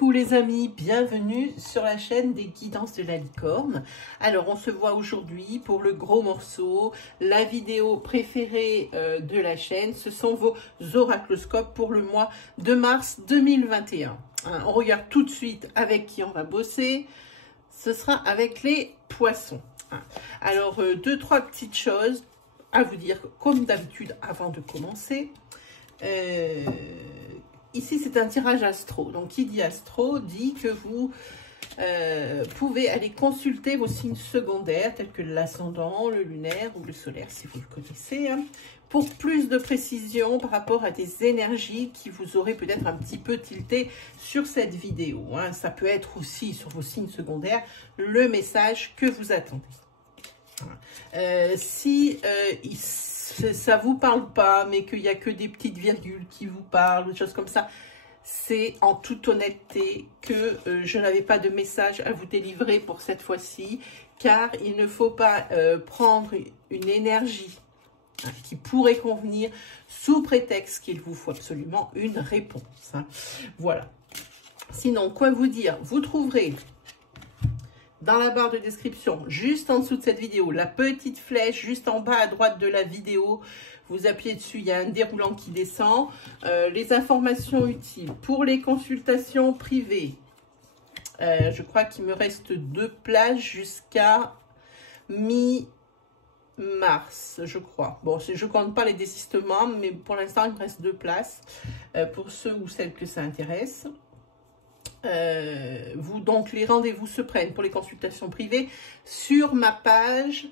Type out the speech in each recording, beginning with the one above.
Coucou les amis, bienvenue sur la chaîne des guidances de la licorne. Alors on se voit aujourd'hui pour le gros morceau, la vidéo préférée de la chaîne. Ce sont vos oracloscopes pour le mois de mars 2021. Hein, on regarde tout de suite avec qui on va bosser. Ce sera avec les poissons. Hein. Alors deux, trois petites choses à vous dire comme d'habitude avant de commencer. Ici, c'est un tirage astro. Donc, qui dit astro dit que vous pouvez aller consulter vos signes secondaires, tels que l'ascendant, le lunaire ou le solaire, si vous le connaissez, hein, pour plus de précision par rapport à des énergies qui vous auraient peut-être un petit peu tilté sur cette vidéo. Hein. Ça peut être aussi sur vos signes secondaires le message que vous attendez. Si ça vous parle pas, mais qu'il n'y a que des petites virgules qui vous parlent, des choses comme ça, c'est en toute honnêteté que je n'avais pas de message à vous délivrer pour cette fois-ci, car il ne faut pas prendre une énergie qui pourrait convenir sous prétexte qu'il vous faut absolument une réponse. Hein. Voilà. Sinon, quoi vous dire? Vous trouverez dans la barre de description, juste en dessous de cette vidéo, la petite flèche juste en bas à droite de la vidéo, vous appuyez dessus, il y a un déroulant qui descend, les informations utiles pour les consultations privées. Je crois qu'il me reste 2 places jusqu'à mi-mars, je crois. Bon, je ne compte pas les désistements, mais pour l'instant, il me reste 2 places pour ceux ou celles que ça intéresse. Donc les rendez-vous se prennent pour les consultations privées sur ma page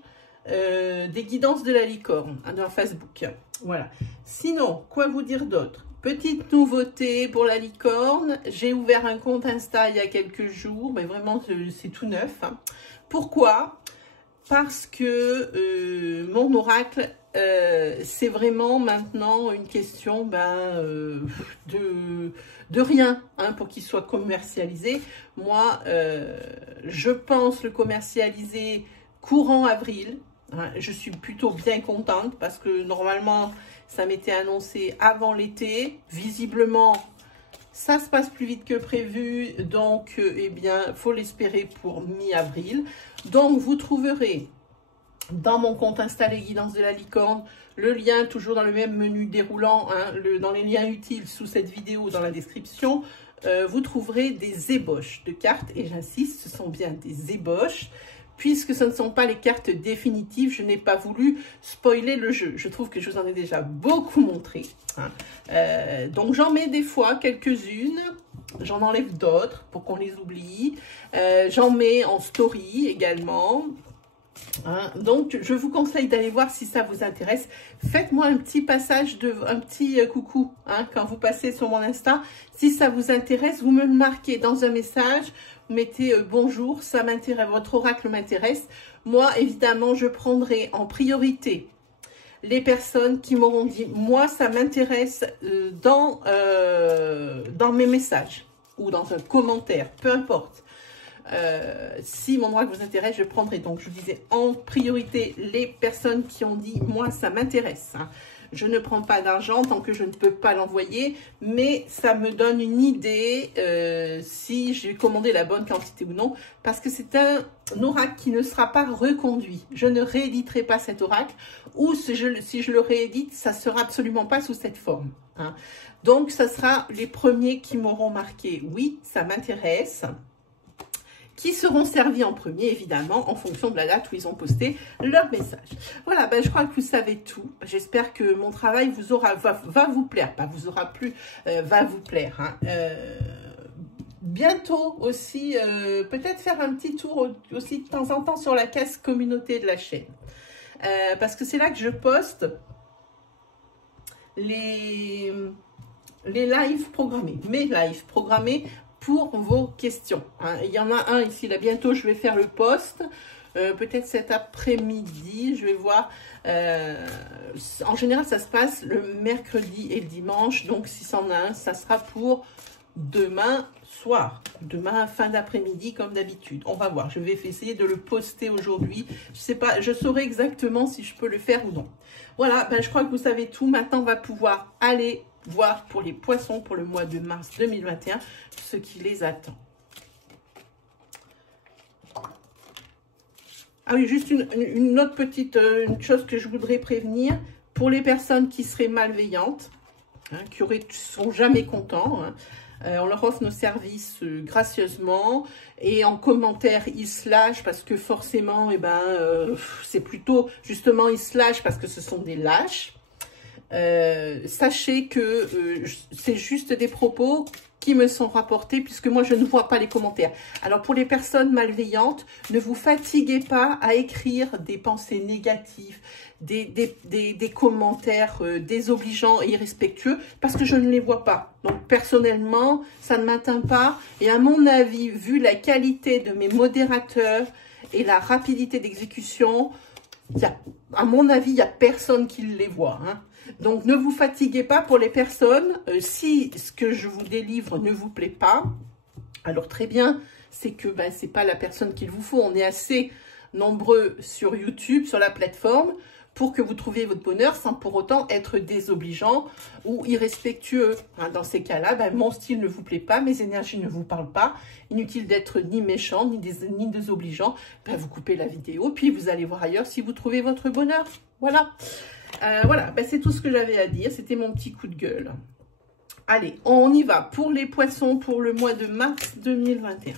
des guidances de la licorne dans Facebook. Voilà. Sinon, quoi vous dire d'autre? Petite nouveauté pour la licorne, j'ai ouvert un compte Insta il y a quelques jours, mais vraiment c'est tout neuf. Hein. Pourquoi? Parce que mon oracle, c'est vraiment maintenant une question de rien hein, pour qu'il soit commercialisé. Moi, je pense le commercialiser courant avril. Hein, je suis plutôt bien contente parce que normalement, ça m'était annoncé avant l'été. Visiblement, ça se passe plus vite que prévu. Donc, eh bien, faut l'espérer pour mi-avril. Donc, vous trouverez dans mon compte Insta les guidances de la licorne, le lien toujours dans le même menu déroulant, hein, dans les liens utiles sous cette vidéo dans la description, vous trouverez des ébauches de cartes, et j'insiste, ce sont bien des ébauches, puisque ce ne sont pas les cartes définitives, je n'ai pas voulu spoiler le jeu. Je trouve que je vous en ai déjà beaucoup montré. Hein. Donc j'en mets des fois quelques-unes, j'en enlève d'autres pour qu'on les oublie, j'en mets en story également. Hein, donc, je vous conseille d'aller voir si ça vous intéresse. Faites-moi un petit passage, un petit coucou hein, quand vous passez sur mon Insta. Si ça vous intéresse, vous me le marquez dans un message. Vous mettez bonjour, ça m'intéresse, votre oracle m'intéresse. Moi, évidemment, je prendrai en priorité les personnes qui m'auront dit, moi, ça m'intéresse dans mes messages ou dans un commentaire, peu importe. Si mon oracle vous intéresse, je prendrai. Donc, je vous disais en priorité les personnes qui ont dit, moi, ça m'intéresse. Hein. Je ne prends pas d'argent tant que je ne peux pas l'envoyer, mais ça me donne une idée si j'ai commandé la bonne quantité ou non, parce que c'est un oracle qui ne sera pas reconduit. Je ne rééditerai pas cet oracle, ou si je le réédite, ça sera absolument pas sous cette forme. Hein. Donc, ça sera les premiers qui m'auront marqué, oui, ça m'intéresse, qui seront servis en premier, évidemment, en fonction de la date où ils ont posté leur message. Voilà, ben, je crois que vous savez tout. J'espère que mon travail va vous plaire. Pas vous aura plu, va vous plaire. Hein. Bientôt aussi, peut-être faire un petit tour aussi de temps en temps sur la case communauté de la chaîne. Parce que c'est là que je poste les lives programmés, mes lives programmés, pour vos questions. Hein. Il y en a un ici, là, bientôt, je vais faire le post. Peut-être cet après-midi, je vais voir. En général, ça se passe le mercredi et le dimanche. Donc, si c'en a un, ça sera pour demain soir. Demain, fin d'après-midi, comme d'habitude. On va voir. Je vais essayer de le poster aujourd'hui. Je sais pas, je saurai exactement si je peux le faire ou non. Voilà, ben, je crois que vous savez tout. Maintenant, on va pouvoir aller voir pour les poissons pour le mois de mars 2021 ce qui les attend. Ah oui, juste une autre petite une chose que je voudrais prévenir. Pour les personnes qui seraient malveillantes, hein, qui sont jamais contents, hein, on leur offre nos services gracieusement et en commentaire ils se lâchent parce que forcément c'est plutôt justement ils se lâchent parce que ce sont des lâches. Sachez que c'est juste des propos qui me sont rapportés puisque moi je ne vois pas les commentaires. Alors pour les personnes malveillantes, ne vous fatiguez pas à écrire des pensées négatives, des commentaires désobligeants et irrespectueux parce que je ne les vois pas. Donc personnellement, ça ne m'atteint pas et à mon avis, vu la qualité de mes modérateurs et la rapidité d'exécution, à mon avis, il n'y a personne qui les voit, hein. Donc, ne vous fatiguez pas pour les personnes. Si ce que je vous délivre ne vous plaît pas, alors très bien, c'est que ce n'est pas la personne qu'il vous faut. On est assez nombreux sur YouTube, sur la plateforme, pour que vous trouviez votre bonheur sans pour autant être désobligeant ou irrespectueux. Hein, dans ces cas-là, mon style ne vous plaît pas, mes énergies ne vous parlent pas. Inutile d'être ni méchant, ni désobligeant. Vous coupez la vidéo, puis vous allez voir ailleurs si vous trouvez votre bonheur. Voilà. Voilà, c'est tout ce que j'avais à dire. C'était mon petit coup de gueule. Allez, on y va pour les poissons pour le mois de mars 2021.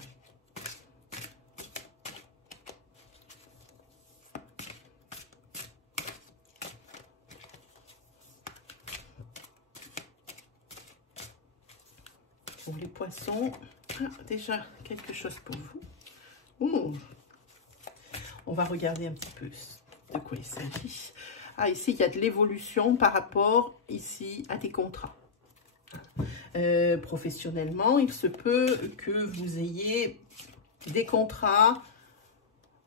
Pour les poissons, déjà quelque chose pour vous. Ouh. On va regarder un petit peu de quoi il s'agit. Ah, ici, il y a de l'évolution par rapport, ici, à des contrats. Professionnellement, il se peut que vous ayez des contrats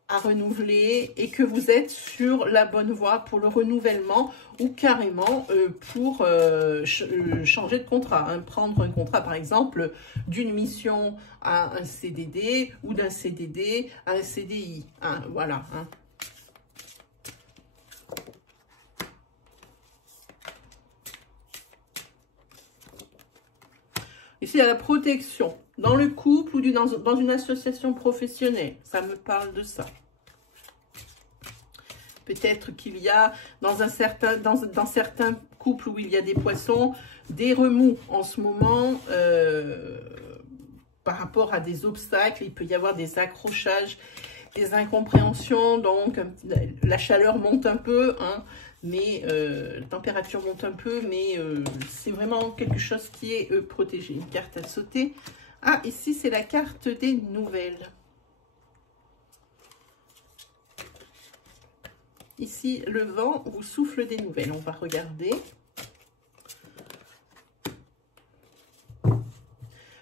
à renouveler et que vous êtes sur la bonne voie pour le renouvellement ou carrément pour changer de contrat. Hein. Prendre un contrat, par exemple, d'une mission à un CDD ou d'un CDD à un CDI. Hein, voilà. Hein. Ici, il y a la protection dans le couple ou dans une association professionnelle. Ça me parle de ça. Peut-être qu'il y a dans certains couples où il y a des poissons, des remous en ce moment par rapport à des obstacles. Il peut y avoir des accrochages, des incompréhensions. Donc, la chaleur monte un peu, hein. Mais la température monte un peu, mais c'est vraiment quelque chose qui est protégé. Une carte à sauter. Ah, ici, c'est la carte des nouvelles. Ici, le vent vous souffle des nouvelles. On va regarder.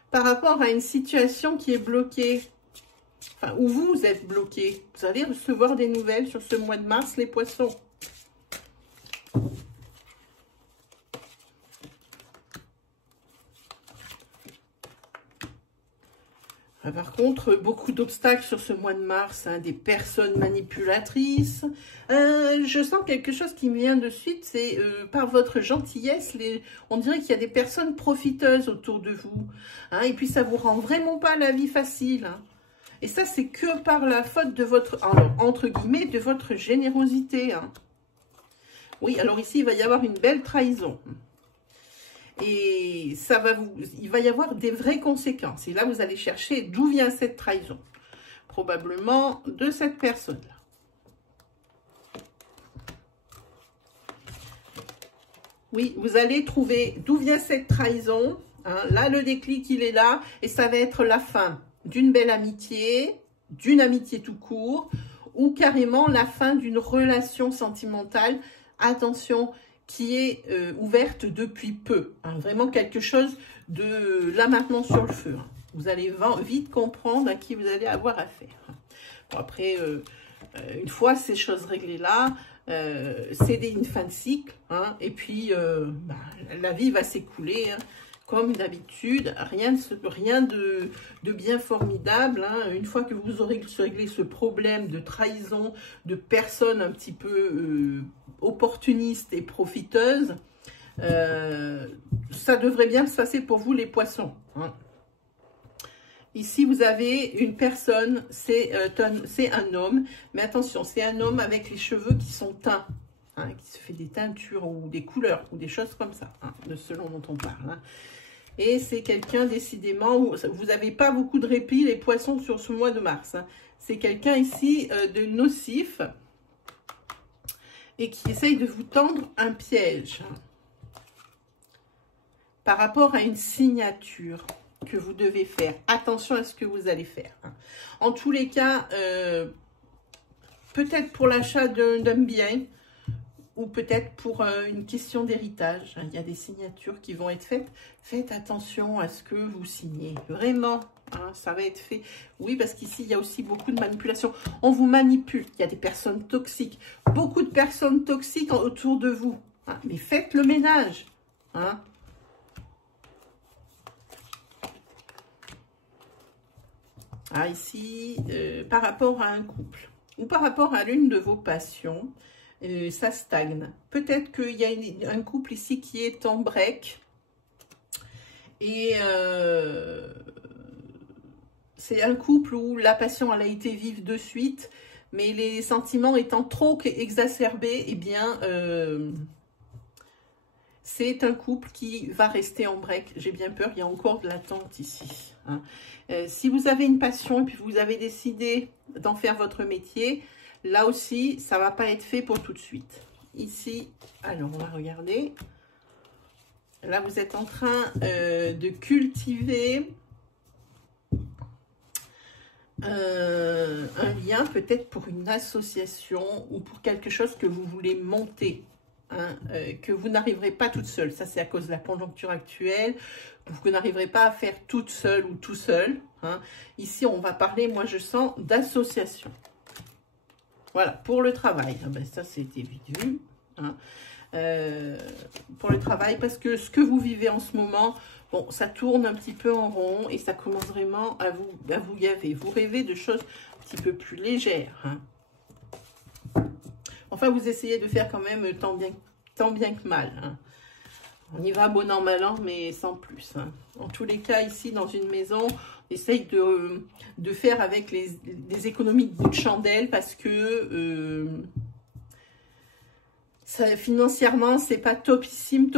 Par rapport à une situation qui est bloquée, enfin, où vous êtes bloqué, vous allez recevoir des nouvelles sur ce mois de mars, les poissons. Par contre, beaucoup d'obstacles sur ce mois de mars, hein, des personnes manipulatrices. Je sens quelque chose qui me vient de suite, c'est par votre gentillesse, on dirait qu'il y a des personnes profiteuses autour de vous. Hein, et puis, ça vous rend vraiment pas la vie facile. Hein. Et ça, c'est que par la faute de votre, alors, entre guillemets, de votre générosité. Hein. Oui, alors ici, il va y avoir une belle trahison. Et il va y avoir des vraies conséquences. Et là, vous allez chercher d'où vient cette trahison. Probablement de cette personne-là. Oui, vous allez trouver d'où vient cette trahison. Hein. Là, le déclic, il est là. Et ça va être la fin d'une belle amitié, d'une amitié tout court, ou carrément la fin d'une relation sentimentale. Attention, qui est ouverte depuis peu. Hein, vraiment quelque chose de là maintenant sur le feu. Hein. Vous allez vite comprendre à qui vous allez avoir affaire. Bon, après, une fois ces choses réglées là, c'est une fin de cycle. Hein, et puis, la vie va s'écouler. Hein, comme d'habitude, rien de bien formidable. Hein. Une fois que vous aurez réglé ce problème de trahison, de personnes un petit peu opportunistes et profiteuses, Ça devrait bien se passer pour vous, les poissons. Hein. Ici, vous avez une personne, c'est un homme. Mais attention, c'est un homme avec les cheveux qui sont teints. Hein, qui se fait des teintures ou des couleurs ou des choses comme ça, hein, de selon dont on parle. Hein. Et c'est quelqu'un, décidément, où vous n'avez pas beaucoup de répit, les poissons, sur ce mois de mars. Hein. C'est quelqu'un ici de nocif et qui essaye de vous tendre un piège par rapport à une signature que vous devez faire. Attention à ce que vous allez faire. Hein. En tous les cas, peut-être pour l'achat d'un bien, ou peut-être pour une question d'héritage. Il y a des signatures qui vont être faites. Faites attention à ce que vous signez. Vraiment, hein, ça va être fait. Oui, parce qu'ici, il y a aussi beaucoup de manipulation. On vous manipule. Il y a des personnes toxiques. Beaucoup de personnes toxiques autour de vous. Hein, mais faites le ménage. Hein. Ah, ici, par rapport à un couple ou par rapport à l'une de vos passions, ça stagne. Peut-être qu'il y a un couple ici qui est en break. Et c'est un couple où la passion elle a été vive de suite. Mais les sentiments étant trop exacerbés, eh bien, c'est un couple qui va rester en break. J'ai bien peur, il y a encore de l'attente ici. Hein. Si vous avez une passion et puis vous avez décidé d'en faire votre métier, là aussi, ça ne va pas être fait pour tout de suite. Ici, alors on va regarder. Là, vous êtes en train de cultiver un lien, peut-être pour une association ou pour quelque chose que vous voulez monter. Hein, que vous n'arriverez pas toute seule. Ça, c'est à cause de la conjoncture actuelle. Vous n'arriverez pas à faire toute seule ou tout seul. Hein. Ici, on va parler, moi, je sens, d'association. Voilà, pour le travail. Ah ben, ça, c'était vite vu. Hein. Pour le travail, parce que ce que vous vivez en ce moment, bon, ça tourne un petit peu en rond et ça commence vraiment à vous gaver. Vous rêvez de choses un petit peu plus légères. Hein. Enfin, vous essayez de faire quand même tant bien que mal. Hein. On y va bon an, mal an, mais sans plus. Hein. En tous les cas, ici, dans une maison, on essaye de faire avec des économies de bout de chandelle parce que ça, financièrement, c'est pas topissime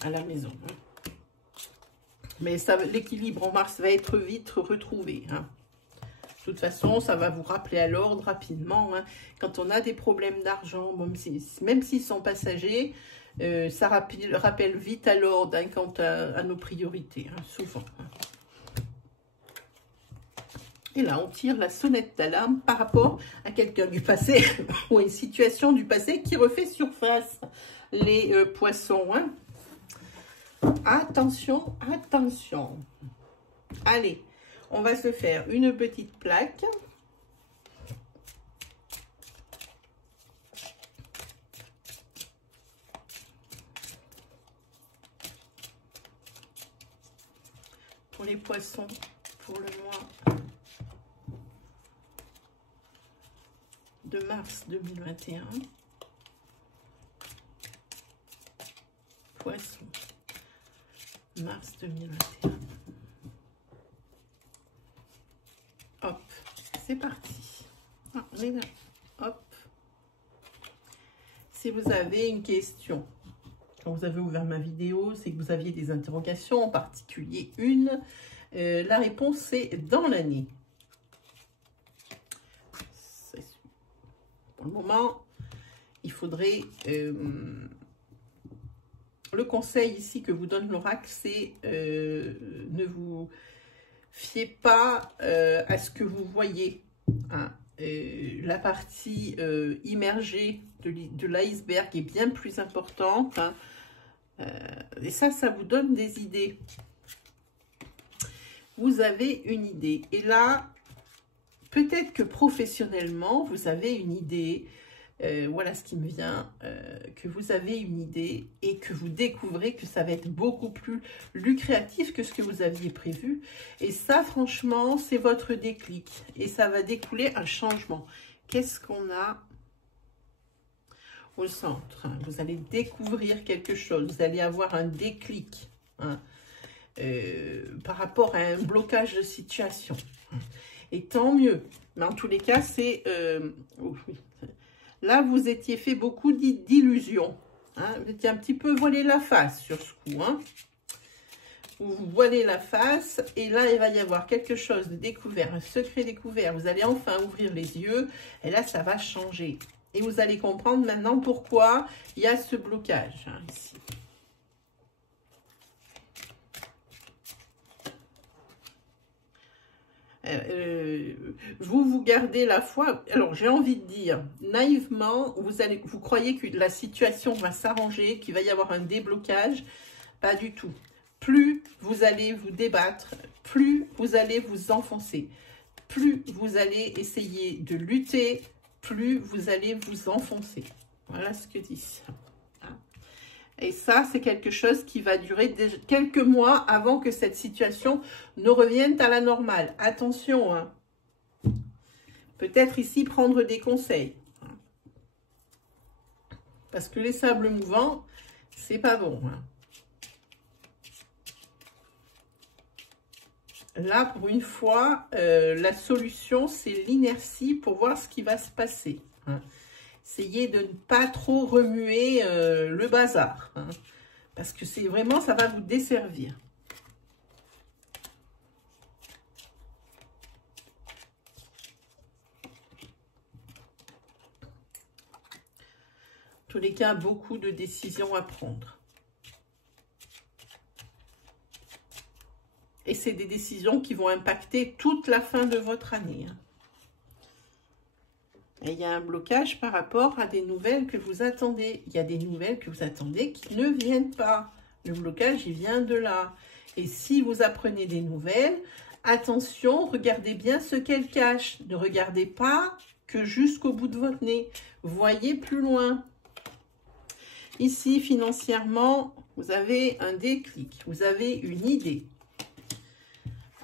à la maison. Hein. Mais l'équilibre en mars va être vite retrouvé. Hein. De toute façon, ça va vous rappeler à l'ordre rapidement. Hein. Quand on a des problèmes d'argent, même s'ils sont passagers, ça rappelle vite à l'ordre hein, quant à nos priorités, hein, souvent. Hein. Et là, on tire la sonnette d'alarme par rapport à quelqu'un du passé ou une situation du passé qui refait surface. Les poissons. Hein. Attention, attention. Allez. On va se faire une petite plaque. Pour les poissons, pour le mois de mars 2021. Poissons, mars 2021. Hop, c'est parti. Ah, on est là. Hop. Si vous avez une question, quand vous avez ouvert ma vidéo, c'est que vous aviez des interrogations, en particulier une. La réponse, c'est dans l'année. Pour le moment, il faudrait... le conseil ici que vous donne l'oracle, c'est ne vous... fiez pas à ce que vous voyez. Hein. La partie immergée de l'iceberg est bien plus importante. Hein. Et ça vous donne des idées. Vous avez une idée. Et là, peut-être que professionnellement, vous avez une idée. Voilà ce qui me vient, que vous avez une idée et que vous découvrez que ça va être beaucoup plus lucratif que ce que vous aviez prévu. Et ça, franchement, c'est votre déclic. Et ça va découler un changement. Qu'est-ce qu'on a? au centre. Hein. Vous allez découvrir quelque chose. Vous allez avoir un déclic hein, par rapport à un blocage de situation. Et tant mieux. Mais en tous les cas, c'est... là, vous étiez fait beaucoup d'illusions. Hein. Vous étiez un petit peu voilé la face sur ce coup. Hein. Vous voilez la face. Et là, il va y avoir quelque chose de découvert, un secret découvert. Vous allez enfin ouvrir les yeux. Et là, ça va changer. Et vous allez comprendre maintenant pourquoi il y a ce blocage hein, ici. Vous gardez la foi. Alors, j'ai envie de dire, naïvement, vous croyez que la situation va s'arranger, qu'il va y avoir un déblocage. Pas du tout. Plus vous allez vous débattre, plus vous allez vous enfoncer. Plus vous allez essayer de lutter, plus vous allez vous enfoncer. Voilà ce que dit ça. Et ça, c'est quelque chose qui va durer quelques mois avant que cette situation ne revienne à la normale. Attention, hein. Peut-être ici prendre des conseils. Parce que les sables mouvants, c'est pas bon. Hein. Là, pour une fois, la solution, c'est l'inertie pour voir ce qui va se passer. Hein. Essayez de ne pas trop remuer le bazar. Hein, parce que c'est vraiment, ça va vous desservir. En tous les cas, beaucoup de décisions à prendre. Et c'est des décisions qui vont impacter toute la fin de votre année. Hein. Et il y a un blocage par rapport à des nouvelles que vous attendez. Il y a des nouvelles que vous attendez qui ne viennent pas. Le blocage, il vient de là. Et si vous apprenez des nouvelles, attention, regardez bien ce qu'elles cachent. Ne regardez pas que jusqu'au bout de votre nez. Voyez plus loin. Ici, financièrement, vous avez un déclic. Vous avez une idée.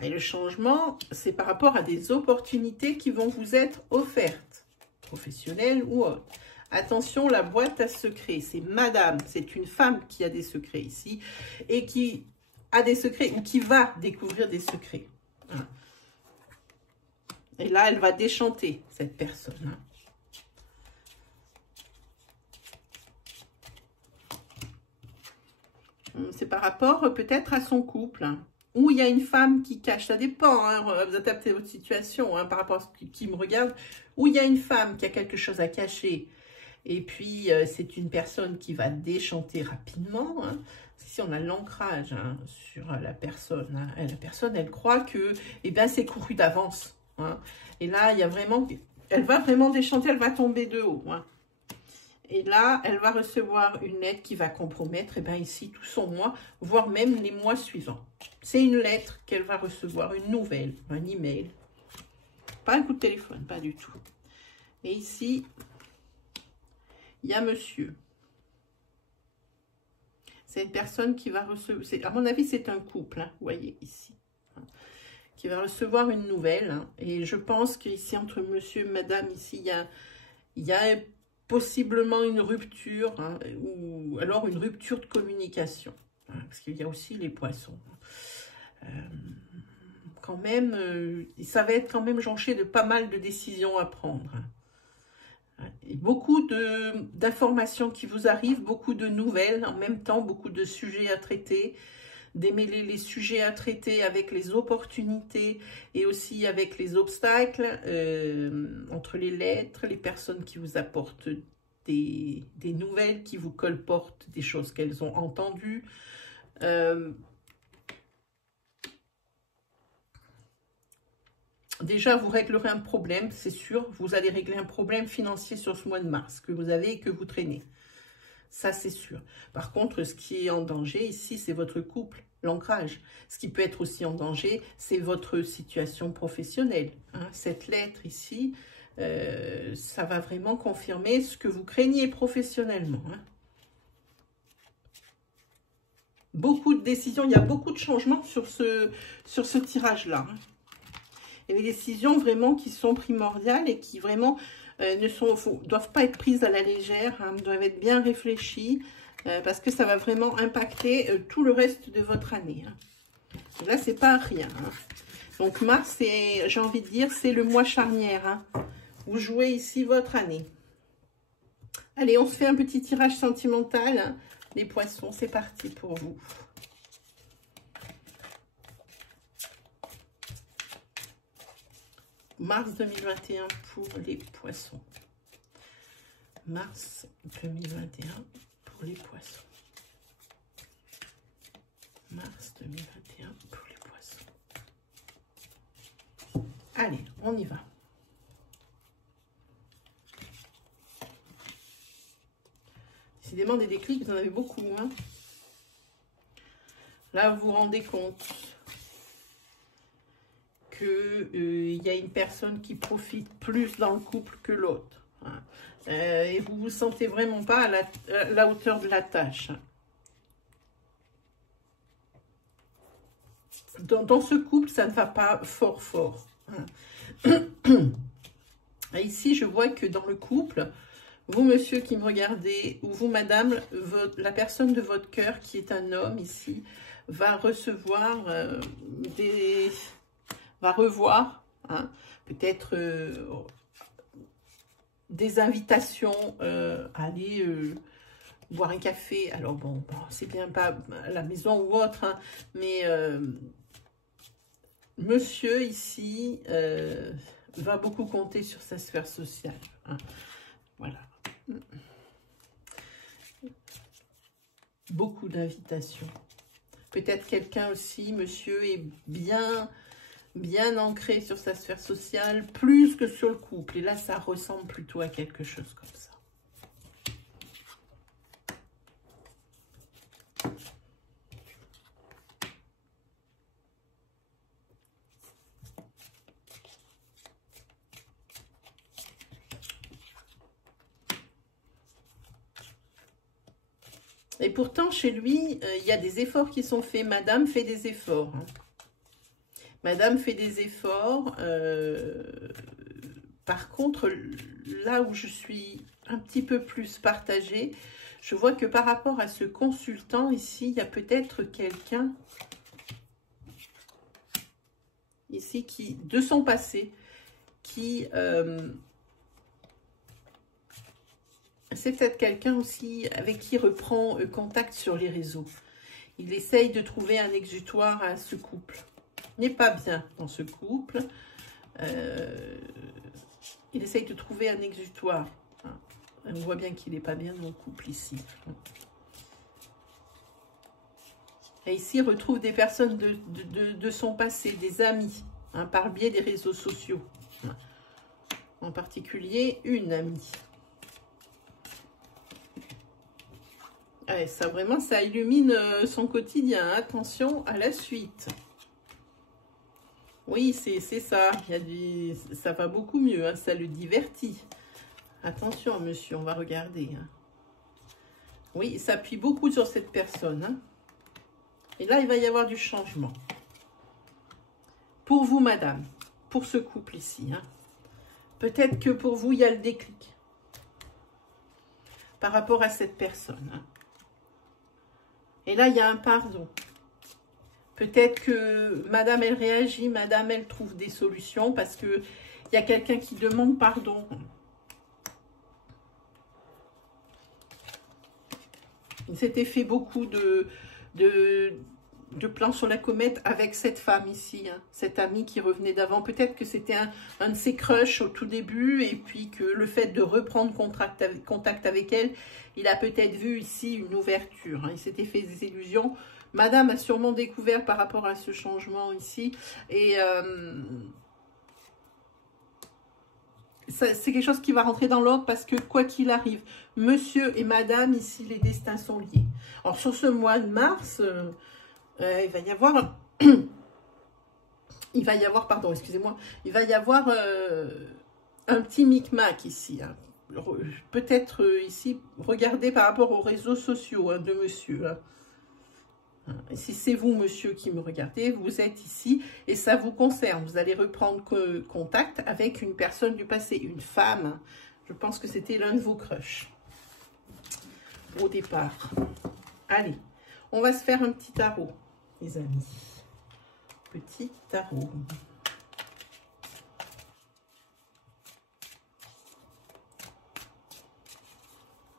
Et le changement, c'est par rapport à des opportunités qui vont vous être offertes. Professionnelle ou autre. Attention, la boîte à secrets, c'est madame, c'est une femme qui a des secrets ici et qui a des secrets ou qui va découvrir des secrets. Hein. Et là, elle va déchanter cette personne. Hein. C'est par rapport peut-être à son couple. Hein. Ou il y a une femme qui cache, ça dépend, hein, vous adaptez votre situation hein, par rapport à ce qui me regarde, ou il y a une femme qui a quelque chose à cacher, et puis c'est une personne qui va déchanter rapidement, hein. Si on a l'ancrage hein, sur la personne, hein, la personne elle croit que eh ben, c'est couru d'avance, hein. Et là il y a vraiment, elle va vraiment déchanter, elle va tomber de haut, hein. Et là, elle va recevoir une lettre qui va compromettre, et bien ici, tout son mois, voire même les mois suivants. C'est une lettre qu'elle va recevoir, une nouvelle, un email. Pas un coup de téléphone, pas du tout. Et ici, il y a monsieur. C'est une personne qui va recevoir, à mon avis, c'est un couple, hein, vous voyez ici. Hein, qui va recevoir une nouvelle. Hein, et je pense qu'ici, entre monsieur et madame, ici, il y a possiblement une rupture, hein, ou alors une rupture de communication, hein, parce qu'il y a aussi les poissons. Quand même, ça va être quand même jonché de pas mal de décisions à prendre. Hein. Et beaucoup d'informations qui vous arrivent, beaucoup de nouvelles, en même temps, beaucoup de sujets à traiter, démêler les sujets à traiter avec les opportunités et aussi avec les obstacles, entre les lettres, les personnes qui vous apportent des nouvelles, qui vous colportent des choses qu'elles ont entendues. Déjà, vous réglerez un problème, c'est sûr. Vous allez régler un problème financier sur ce mois de mars que vous avez et que vous traînez. Ça, c'est sûr. Par contre, ce qui est en danger ici, c'est votre couple, l'ancrage. Ce qui peut être aussi en danger, c'est votre situation professionnelle. Hein. Cette lettre ici, ça va vraiment confirmer ce que vous craignez professionnellement. Hein. Beaucoup de décisions, il y a beaucoup de changements sur ce tirage-là. Hein. Il y a des décisions vraiment qui sont primordiales et qui vraiment doivent pas être prises à la légère, hein, doivent être bien réfléchies, parce que ça va vraiment impacter tout le reste de votre année. Hein. Là, c'est pas rien. Hein. Donc, Mars, j'ai envie de dire, c'est le mois charnière. Hein. Vous jouez ici votre année. Allez, on se fait un petit tirage sentimental. Hein. Les poissons, c'est parti pour vous. Mars 2021 pour les poissons. Mars 2021 pour les poissons. Mars 2021 pour les poissons. Allez, on y va. Décidément, des déclics, vous en avez beaucoup. Hein. Là, vous vous rendez compte qu'il y a une personne qui profite plus dans le couple que l'autre. Hein. Et vous ne vous sentez vraiment pas à la hauteur de la tâche. Dans ce couple, ça ne va pas fort. Hein. Et ici, je vois que dans le couple, vous, monsieur qui me regardez, ou vous, madame, la personne de votre cœur, qui est un homme ici, va recevoir va revoir, hein, peut-être des invitations à aller boire un café. Alors bon c'est bien pas à la maison ou autre, hein, mais monsieur ici va beaucoup compter sur sa sphère sociale. Hein. Voilà. Beaucoup d'invitations. Peut-être quelqu'un aussi, monsieur, est bien ancré sur sa sphère sociale, plus que sur le couple. Et là, ça ressemble plutôt à quelque chose comme ça. Et pourtant, chez lui, il y a des efforts qui sont faits. Madame fait des efforts. Hein. Madame fait des efforts. Par contre, là où je suis un petit peu plus partagée, je vois que par rapport à ce consultant ici, il y a peut-être quelqu'un ici qui, de son passé, qui... c'est peut-être quelqu'un aussi avec qui il reprend contact sur les réseaux. Il essaye de trouver un exutoire à ce couple. Il n'est pas bien dans ce couple. Il essaye de trouver un exutoire. On voit bien qu'il n'est pas bien dans le couple ici. Et ici, il retrouve des personnes de son passé, des amis, hein, par le biais des réseaux sociaux. En particulier, une amie. Ouais, ça vraiment, ça illumine son quotidien. Attention à la suite. Oui, c'est ça. Ça va beaucoup mieux. Hein, ça le divertit. Attention, monsieur, on va regarder. Hein. Oui, il s'appuie beaucoup sur cette personne. Hein. Et là, il va y avoir du changement. Pour vous, madame. Pour ce couple ici. Hein. Peut-être que pour vous, il y a le déclic. Par rapport à cette personne. Hein. Et là, il y a un pardon. Peut-être que madame, elle réagit, madame, elle trouve des solutions parce qu'il y a quelqu'un qui demande pardon. Il s'était fait beaucoup de plans sur la comète avec cette femme ici, hein, cette amie qui revenait d'avant. Peut-être que c'était un de ses crushs au tout début et puis que le fait de reprendre contact avec elle, il a peut-être vu ici une ouverture. Hein, il s'était fait des illusions. Madame a sûrement découvert par rapport à ce changement ici et c'est quelque chose qui va rentrer dans l'ordre parce que quoi qu'il arrive, monsieur et madame, ici, les destins sont liés. Alors, sur ce mois de mars, il va y avoir... pardon, excusez-moi, il va y avoir un petit micmac ici. Hein. Peut-être ici, regardez par rapport aux réseaux sociaux hein, de monsieur. Hein. Et si c'est vous, monsieur, qui me regardez, vous êtes ici et ça vous concerne. Vous allez reprendre contact avec une personne du passé, une femme, Je pense que c'était l'un de vos crushs au départ. Allez, on va se faire un petit tarot, les amis. Petit tarot.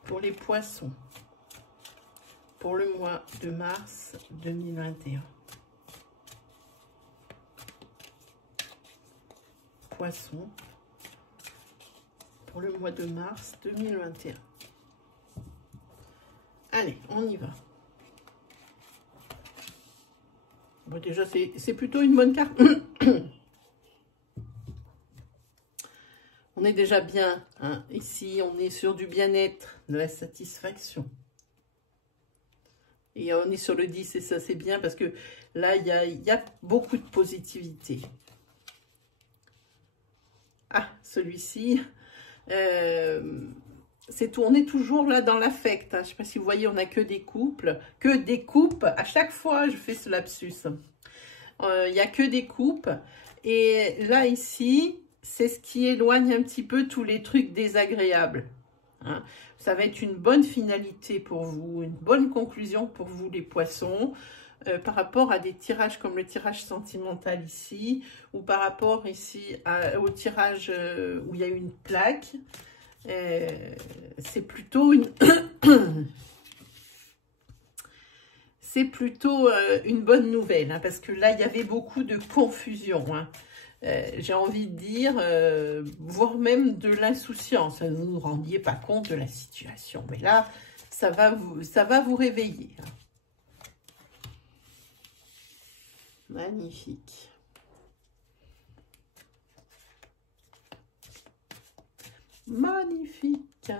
Pour les poissons. Pour le mois de mars 2021. Poissons. Pour le mois de mars 2021. Allez, on y va. Bon, déjà, c'est plutôt une bonne carte. On est déjà bien. Hein. Ici, on est sur du bien-être, de la satisfaction. Et on est sur le 10 et ça, c'est bien parce que là, il y a beaucoup de positivité. Ah, celui-ci, on est toujours là dans l'affect. Hein. Je ne sais pas si vous voyez, on n'a que des couples, que des coupes. À chaque fois, je fais ce lapsus. Il n'y a que des coupes. Et là, ici, c'est ce qui éloigne un petit peu tous les trucs désagréables. Hein. Ça va être une bonne finalité pour vous, une bonne conclusion pour vous, les poissons. Par rapport à des tirages comme le tirage sentimental ici, ou par rapport ici au tirage où il y a une plaque, c'est plutôt une c'est plutôt une bonne nouvelle, hein, parce que là, il y avait beaucoup de confusion, hein. J'ai envie de dire, voire même de l'insouciance. Vous ne vous rendiez pas compte de la situation, mais là, ça va vous réveiller, hein. Magnifique. Magnifique.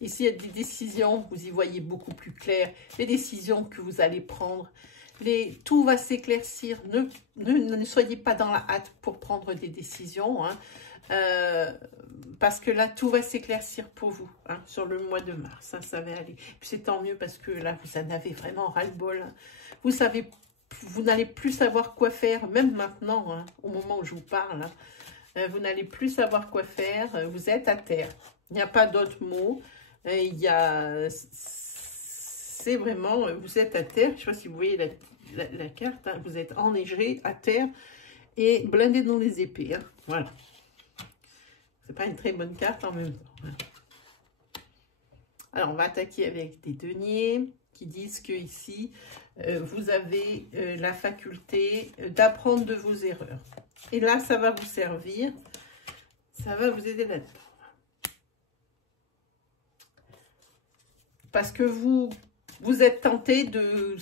Ici, il y a des décisions, vous y voyez beaucoup plus clair. Les décisions que vous allez prendre. Tout va s'éclaircir. Ne soyez pas dans la hâte pour prendre des décisions. Hein. Parce que là, tout va s'éclaircir pour vous. Hein, sur le mois de mars. Hein, ça va aller. Puis c'est tant mieux parce que là, vous en avez vraiment ras-le-bol. Hein. Vous n'allez plus savoir quoi faire, même maintenant, hein, au moment où je vous parle. Hein, vous n'allez plus savoir quoi faire, vous êtes à terre. Il n'y a pas d'autre mot. C'est vraiment, vous êtes à terre. Je ne sais pas si vous voyez la carte. Hein, vous êtes enneigé, à terre et blindé dans les épées. Hein, voilà. C'est pas une très bonne carte en même temps. Hein. Alors, on va attaquer avec des deniers qui disent que ici, vous avez la faculté d'apprendre de vos erreurs. Et là, ça va vous servir. Ça va vous aider là-dedans. Parce que vous êtes tenté de...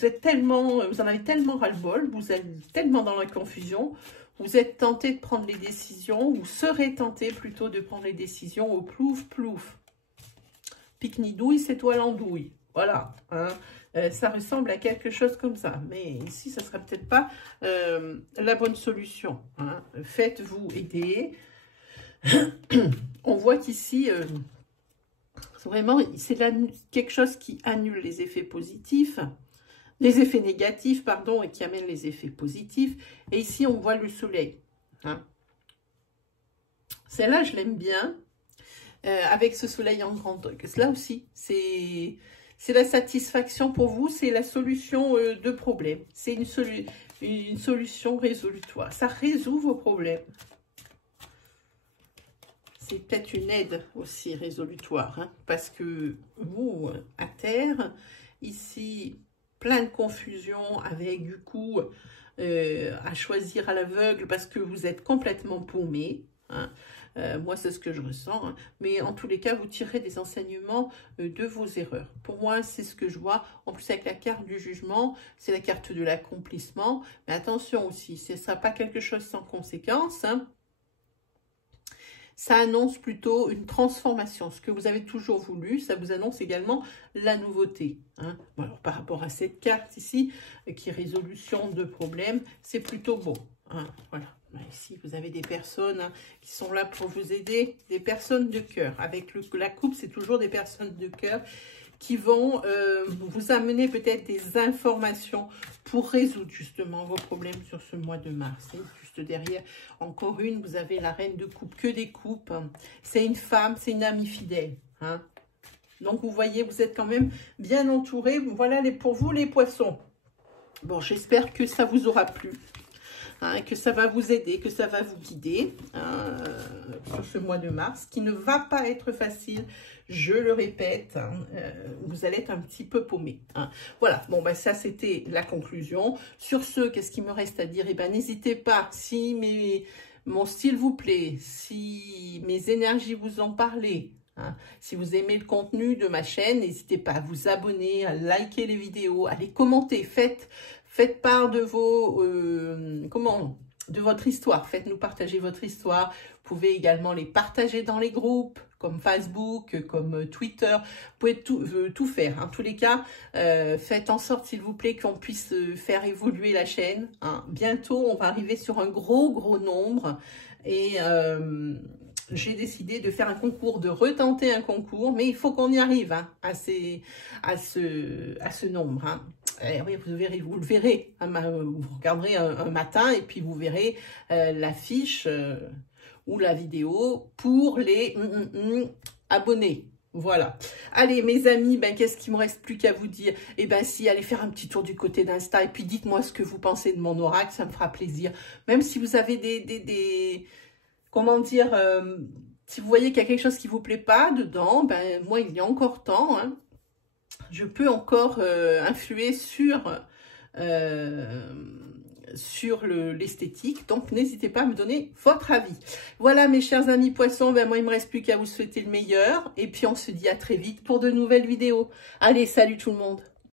Vous en avez tellement ras-le-bol, vous êtes tellement dans la confusion, vous êtes tenté de prendre les décisions, vous serez tenté plutôt de prendre les décisions au plouf-plouf. Pique-nidouille, c'est toi l'andouille. Voilà, hein. Ça ressemble à quelque chose comme ça. Mais ici, ça ne sera peut-être pas la bonne solution. Hein. Faites-vous aider. On voit qu'ici, vraiment, c'est quelque chose qui annule les effets positifs, les effets négatifs, pardon, et qui amène les effets positifs. Et ici, on voit le soleil. Hein. Celle-là, je l'aime bien. Avec ce soleil en grand truc. Là aussi, c'est la satisfaction pour vous, c'est la solution de problème. C'est une solution résolutoire. Ça résout vos problèmes. C'est peut-être une aide aussi résolutoire, hein, parce que vous, à terre, ici, plein de confusion avec du coup à choisir à l'aveugle parce que vous êtes complètement paumé. Hein. Moi, c'est ce que je ressens. Hein. Mais en tous les cas, vous tirez des enseignements de vos erreurs. Pour moi, c'est ce que je vois. En plus, avec la carte du jugement, c'est la carte de l'accomplissement. Mais attention aussi, ce ne sera pas quelque chose sans conséquence. Hein. Ça annonce plutôt une transformation. Ce que vous avez toujours voulu, ça vous annonce également la nouveauté. Hein. Bon, alors, par rapport à cette carte ici, qui est résolution de problèmes, c'est plutôt beau. Hein. Voilà. Ici, vous avez des personnes hein, qui sont là pour vous aider, des personnes de cœur. Avec la coupe, c'est toujours des personnes de cœur qui vont vous amener peut-être des informations pour résoudre justement vos problèmes sur ce mois de mars. Et juste derrière, encore une, vous avez la reine de coupe, que des coupes. C'est une femme, c'est une amie fidèle. Hein. Donc, vous voyez, vous êtes quand même bien entouré. Voilà pour vous, les poissons. Bon, j'espère que ça vous aura plu. Hein, que ça va vous aider, que ça va vous guider sur ce mois de mars, qui ne va pas être facile, je le répète, hein, vous allez être un petit peu paumé. Hein. Voilà, bon, ben ça c'était la conclusion. Sur ce, qu'est-ce qu'il me reste à dire? Eh ben, n'hésitez pas, si mon style vous plaît, si mes énergies vous en parlent, hein, si vous aimez le contenu de ma chaîne, n'hésitez pas à vous abonner, à liker les vidéos, à les commenter, faites part de vos, de votre histoire. Faites-nous partager votre histoire. Vous pouvez également les partager dans les groupes, comme Facebook, comme Twitter. Vous pouvez tout faire. En tous les cas, faites en sorte, s'il vous plaît, qu'on puisse faire évoluer la chaîne. Hein. Bientôt, on va arriver sur un gros nombre. Et j'ai décidé de faire un concours, de retenter un concours. Mais il faut qu'on y arrive hein, à ce nombre. Hein. Eh oui, vous le verrez, hein, vous regarderez un matin et puis vous verrez l'affiche ou la vidéo pour les abonnés. Voilà. Allez, mes amis, ben, qu'est-ce qu'il me reste plus qu'à vous dire? Eh ben, si, allez faire un petit tour du côté d'Insta et puis dites-moi ce que vous pensez de mon oracle, ça me fera plaisir. Même si vous avez comment dire, si vous voyez qu'il y a quelque chose qui vous plaît pas dedans, ben, moi, il y a encore temps, hein. Je peux encore influer sur l'esthétique. Donc, n'hésitez pas à me donner votre avis. Voilà, mes chers amis poissons. Ben, moi, il ne me reste plus qu'à vous souhaiter le meilleur. Et puis, on se dit à très vite pour de nouvelles vidéos. Allez, salut tout le monde.